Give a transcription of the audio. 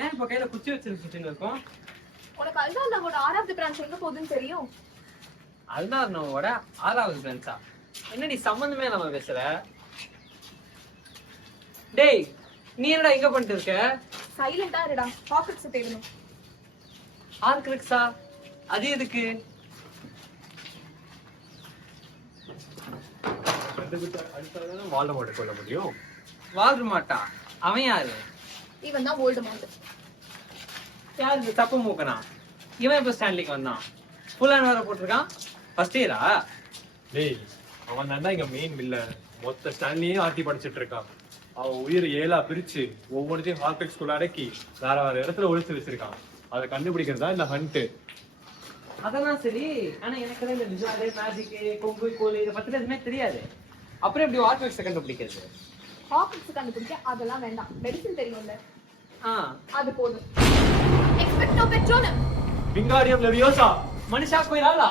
ஏன் இப்ப கையில குச்சி வச்சிருக்கீங்க இருக்கும்? உனக்கு அல்தானோட 6வது பிரான்ச் எங்க போகுதுன்னு தெரியும்? அல்தானோட 6வது பிரான்ச்சா? என்னடி சம்பந்தமே நம்ம பேசுற? டேய், நீ என்னடா இங்க பண்ணிட்டு இருக்க? சைலண்டா இருடா, பாக்கெட்ஸ் தேடணும். ஆர்கிரெக்ஸா? அது எதுக்கு? வால்டமோர்ட் கொல்ல முடியும். வால்டமார்ட்டா? அவன் யாரு? இவன் தான் வோல்டமோர்ட். யாரு இந்த தப்பு மூக்கனா? இவன் இப்ப ஸ்டான்லிக்கு வந்தான். ஃபுல் ஹேண்ட் வேற போட்டிருக்கான். ஃபர்ஸ்ட் இயரா? டேய், அவன் தான் இங்க மெயின் இல்ல. மொத்த ஸ்டான்லியே ஆட்டி படிச்சிட்டு இருக்கான். அவன் உயிர் 7ஆ பிரிச்சு ஒவ்வொன்றையும் ஹார்பெக்ஸ்குள்ள அடக்கி வேற வேற இடத்துல ஒழிச்சு வச்சிருக்கான். அதை கண்டுபிடிக்கிறது தான் இந்த ஹண்ட். அதெல்லாம் சரி. ஆனா எனக்கு இந்த விசாடு, மேஜிக், கொம்பு, கோல் இதை பத்தி எதுவுமே தெரியாது. அப்புறம் எப்படி ஆர்கிரெக்ஸை கண்டுபிடிக்கிறது? பாக்கெட்ஸ் கண்டுபிடிக்க அதெல்லாம் வேண்டாம். மெடிசன் தெரியும்ல, அது போதும். எக்ஸ்பெக்டோ பெட்ரோனம் விங்காரியம் லெவியோசா. மனுஷா கோயிலாலா?